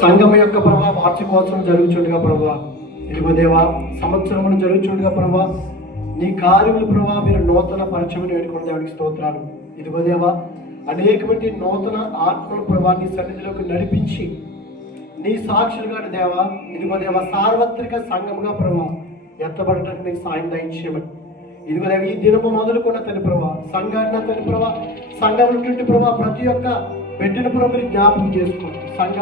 సంఘం యొక్క ప్రభావ వార్షికోత్సవం జరుగుతుండగా ప్రభావ, ఇదిగో దేవా సంవత్సరములు జరుగుతుండగా ప్రభావ, నీ కార్యములు ప్రభావ మీరు నూతన పరిచయం వేడుకున్న దేవుడికి స్తోత్రాలు. ఇదిగో దేవా అనేకమంది నూతన ఆత్మల ప్రభావ నీ సన్నిధిలోకి నడిపించి నీ సాక్షులుగా దేవా, ఇదిగో దేవా సార్వత్రిక సంఘముగా ప్రభావ ఎత్తబడటానికి నీకు సాయం దయచేయమని. ఇదిగో దేవ ఈ దినము మొదలుకున్న తల్లి ప్రభావ, సంఘాన్ని తల్లి ప్రభావ, సంఘం నుండి ప్రభావ ప్రతి ఒక్క పెట్టిన ప్రభావ మీరు జ్ఞాపకం చేసుకోండి. సంఘ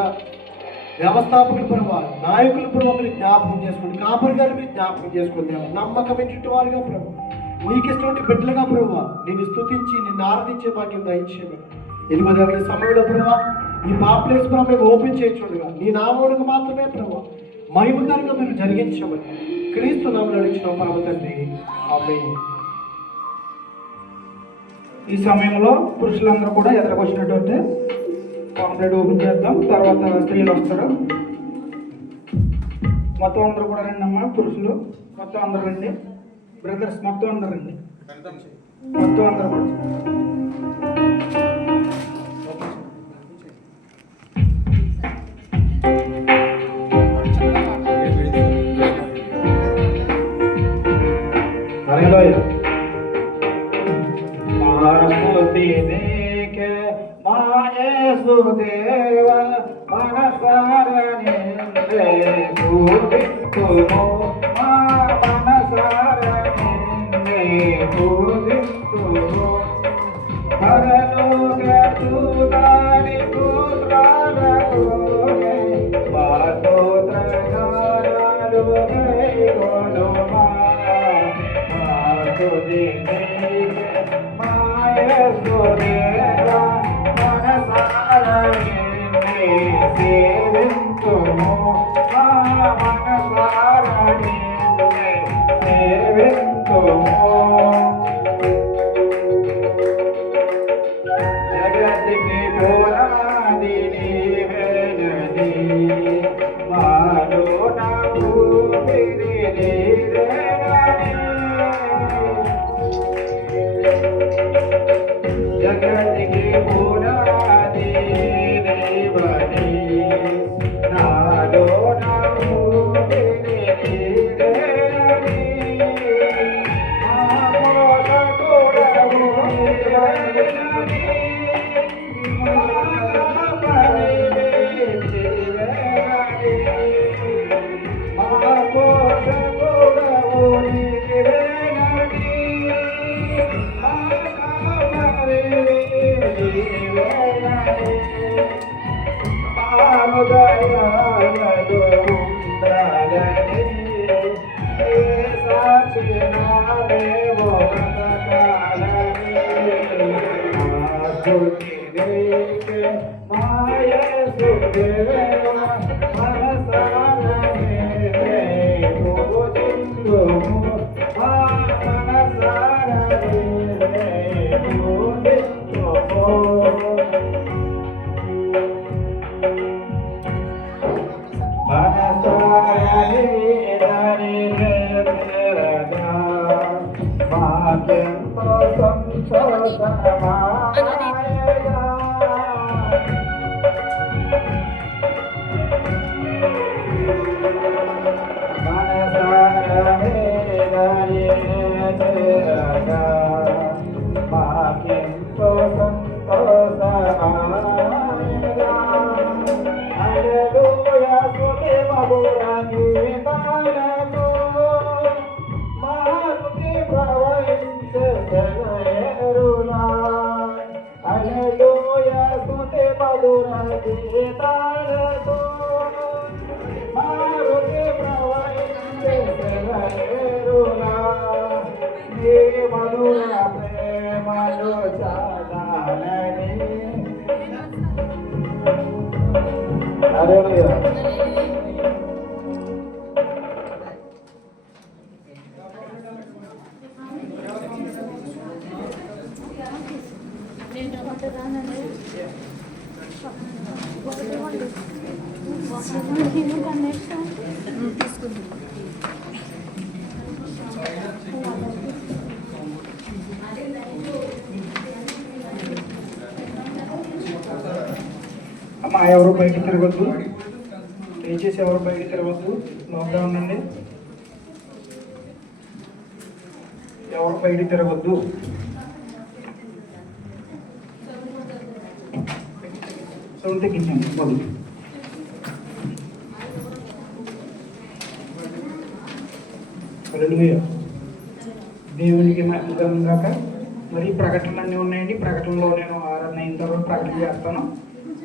వ్యవస్థాపకుల ప్రభావ, నాయకుల ప్రభావ మీరు జ్ఞాపకం చేసుకోండి. కాపరి గారు మీరు జ్ఞాపకం చేసుకోండి. నమ్మకం ఇంటి వారుగా ప్రభావ, నీకు ఇష్టం బిడ్డలుగా ప్రభావ నిన్ను స్తుతించి నిన్ను ఆరాధించే భాగ్యం దయచేయమని. ఇదిగో దేవ ఈ సమయంలో ప్రభావ ఈ పాప్లేస్ ప్రభావ మేము ఓపెన్ చేయొచ్చుండగా నీ నామమునకు మాత్రమే ప్రభావ మహిమకరంగా మీరు జరిగించమని క్రీస్తు నామములో అడిగిన పరమ తండ్రి, ఆమేన్. ఈ సమయంలో పురుషులందరూ కూడా ఎదురుకొచ్చినటువంటి పాంప్లెట్ ఓపెన్ చేద్దాం. తర్వాత స్త్రీలు వస్తారు. మొత్తం అందరూ కూడా రండి అమ్మా. పురుషులు మొత్తం అందరూ రండి. బ్రదర్స్ మొత్తం అందరూ రండి. మొత్తం అందరూ కూడా దేవ మనసారనిందే పూజింతుము, మా మనసారనిందే పూజింతుము. పరలోక దూతాని పుత్రాలతోనే మా స్తోత్రగానాలు గైకొనుమా. మా స్తుతి నీకే మా యేసు దేవా, సేవింతుము, మా మనసారని సేవింతుము. జగతికి పునాది నీవేనని, మాలో నా ఊపిరి నీవేనని. జగతికి పునాది నీవని, నాలో నా ఊపిరి నీవేనని. మా పోషకుడవు నీవేనని, మా పనివే నీవేనని. మా పోషకుడవు నీవేనని, మా పనివే నీవేనని. దయాలతో ఉండాలని ఏ సాక్షి నాదేవో బ్రతకాలని. మా స్తుతి నీకే మా యేసు దేవా, మనసారని పూజింతుము, మా మనసారని పూజింతుము. మాకెంతో సంతోషమాయగా మనసారమే దరిచేరగా, మాకెంతో సంతోషమాయగా. హల్లెలూయా స్తుతి మధుర గీతాలతో మారుతి ప్రవహించే జగరులా. హల్లెలూయా స్తుతి మధుర గీతాలతో మారుతి ప్రవహించే జగరులా. నీ మధుర ప్రేమలో చాలాలని. హల్లెలూయా. అమ్మా ఎవరు బయటికి తిరగద్దు, దయచేసి ఎవరు బయటికి తిరగద్దు, లోపలే ఉండండి. ఎవరు బయటికి తిరగద్దు. సౌండ్ తగ్గించండి మొదలు. హల్లెలూయా. దేవునికి మహిమ గాక. మరి ప్రకటనలు అన్నీ ఉన్నాయండి. ప్రకటనలో నేను ఆరాధన అయిన తర్వాత ప్రకటన చేస్తాను.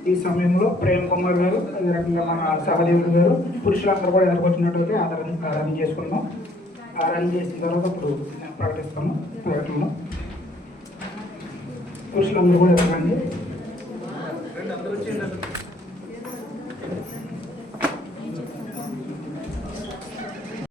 ఈ సమయంలో ప్రేమ్ కుమార్ గారు, అదే రకంగా మన సహదేవుడు గారు, పురుషులందరూ కూడా ఎదుర్కొచ్చినట్లయితే ఆరాధన చేసుకుందాం. ఆరాధన చేసిన తర్వాత అప్పుడు నేను ప్రకటిస్తాను. ప్రకటనలో పురుషులందరూ కూడా ఎదుర్కండి.